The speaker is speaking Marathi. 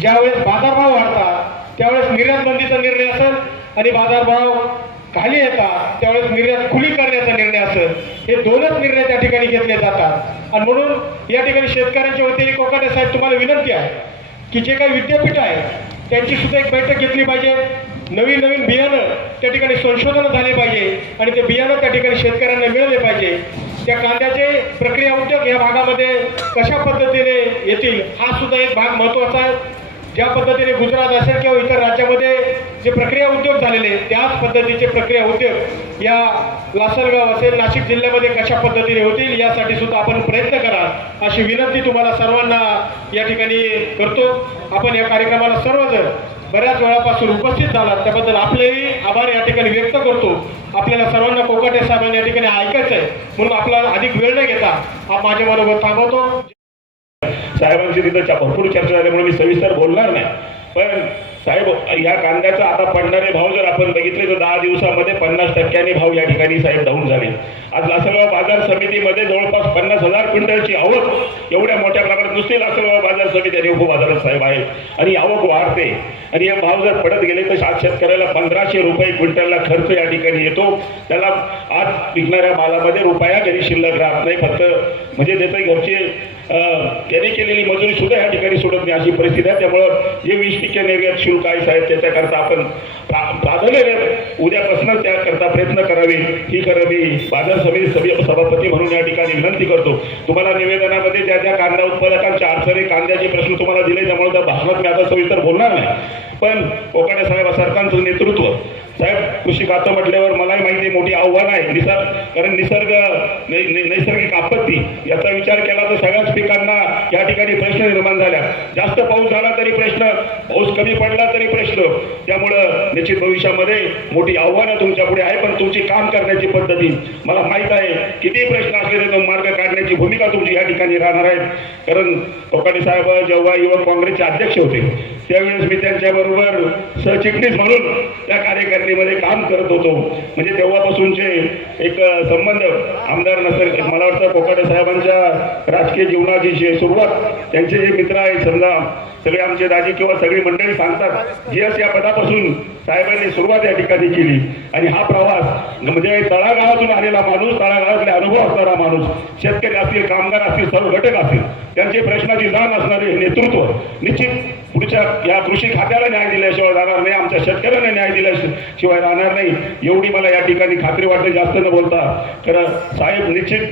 ज्यावेळेस बाजारभाव वाढतात त्यावेळेस निर्यात बंदीचा निर्णय असेल आणि बाजारभाव खाली येतात त्यावेळेस निर्यात खुली करण्याचा निर्णय असेल हे दोनच निर्णय त्या ठिकाणी घेतले जातात. आणि म्हणून या ठिकाणी शेतकऱ्यांच्या वतीने कोकाटे साहेब तुम्हाला विनंती आहे की जे काही विद्यापीठ आहे त्यांची सुद्धा एक बैठक घेतली पाहिजे. नवीन नवीन बियाणं त्या ठिकाणी संशोधन झाले पाहिजे आणि ते बियाणं त्या ठिकाणी शेतकऱ्यांना मिळाले पाहिजे. त्या कांद्याचे प्रक्रिया उद्योग या भागामध्ये कशा पद्धतीने येतील हा सुद्धा एक भाग महत्त्वाचा आहे. ज्या पद्धतीने गुजरात असेल किंवा इतर राज्यामध्ये जे प्रक्रिया उद्योग झालेले त्याच पद्धतीचे प्रक्रिया उद्योग या लासलगाव असेल नाशिक जिल्ह्यामध्ये कशा पद्धतीने होतील यासाठी सुद्धा आपण प्रयत्न करा अशी विनंती तुम्हाला सर्वांना या ठिकाणी करतो. आपण या कार्यक्रमाला सर्वजण बऱ्याच वेळापासून उपस्थित झालात त्याबद्दल आपलेही आभार या ठिकाणी व्यक्त करतो. आपल्याला सर्वांना कोकाटे साहेबांनी या ठिकाणी ऐकायचं आहे म्हणून आपला अधिक वेळ न घेता हा माझ्याबरोबर थांबवतो. साहेबांची तिथं भरपूर चर्चा झाल्यामुळे मी सविस्तर बोलणार नाही. पण साहेब या कांद्याचा आता पडणारे भाव जर आपण बघितले तर दहा दिवसामध्ये पन्नास टक्क्यांनी भाव या ठिकाणी साहेब डाऊन झाले. आज लासलगाव बाजार समितीमध्ये जवळपास पन्नास हजार क्विंटलची आवक एवढ्या मोठ्या प्रमाणात नुसती लासलगाव बाजार समिती आणि उपबाजारात साहेब आहे आणि आवक वाढते. आणि हे भाव जर पडत गेले तर आज शेतकऱ्याला पंधराशे रुपये क्विंटलला खर्च या ठिकाणी येतो. त्याला आज विकणाऱ्या मालामध्ये रुपया घरी शिल्लक राहत नाही. फक्त म्हणजे त्याचे घरचे त्यांनी केलेली मजुरी सुद्धा या ठिकाणी सोडत नाही. अशी परिस्थिती आहे. त्यामुळं जे वीस टक्के निर्यात शुल्क आहे साहेब? त्याच्याकरता आपण प्रा- प्राधान्य देत उद्यापासूनच त्याकरता प्रयत्न करावे. ही खरं मी बाजार समिती सभा सभापती म्हणून या ठिकाणी विनंती करतो. तुम्हाला निवेदनामध्ये त्या त्या कांदा उत्पादकांच्या अडचणी कांद्याचे प्रश्न तुम्हाला दिले त्यामुळे त्या भाषणात मी आता सविस्तर बोलणार नाही. पण कोकाटे साहेब सरकारचं नेतृत्व. साहेब कृषी खातं म्हटल्यावर मलाही माहिती आहे मोठी आव्हान आहे. निसर्ग कारण निसर्ग नैसर्गिक आपत्ती याचा विचार केला तर सगळ्याच पिकांना या ठिकाणी प्रश्न निर्माण झाल्या. जास्त पाऊस झाला तरी प्रश्न पाऊस कमी पडला तरी प्रश्न. त्यामुळं निश्चित भविष्यामध्ये मोठी आव्हानं तुमच्यापुढे आहे पण तुमची काम करण्याची पद्धती मला माहीत आहे. किती प्रश्न असले तरी मार्ग काढण्याची भूमिका तुमची या ठिकाणी राहणार आहे. कारण कोकाटे साहेब जेव्हा युवक काँग्रेसचे अध्यक्ष होते त्यावेळेस मी त्यांच्याबरोबर सहचिटणीस म्हणून त्या कार्यकारिणीमध्ये काम करत होतो. म्हणजे तेव्हापासूनचे एक संबंध आमदार नसेल मला वाटतं कोकाटे साहेबांच्या राजकीय जीवनाची जी सुरुवात त्यांचे जे मित्र आहेत समजा सगळे आमचे दाजी किंवा सगळी मंडळी सांगतात जी या पदापासून साहेबांनी सुरुवात या ठिकाणी केली. आणि हा प्रवास म्हणजे तळागाळातून आलेला माणूस तळागाळातले अनुभव असणारा माणूस शेतकरी असतील कामगार असतील सर्व घटक असतील त्यांचे प्रश्नाची जाण असणारे नेतृत्व निश्चित पुढच्या या कृषी खात्याला न्याय दिल्याशिवाय राहणार नाही आमच्या शेतकऱ्यांना न्याय दिल्याशिवाय राहणार नाही. एवढी मला या ठिकाणी खात्री वाटते जास्त न बोलता. तर साहेब निश्चित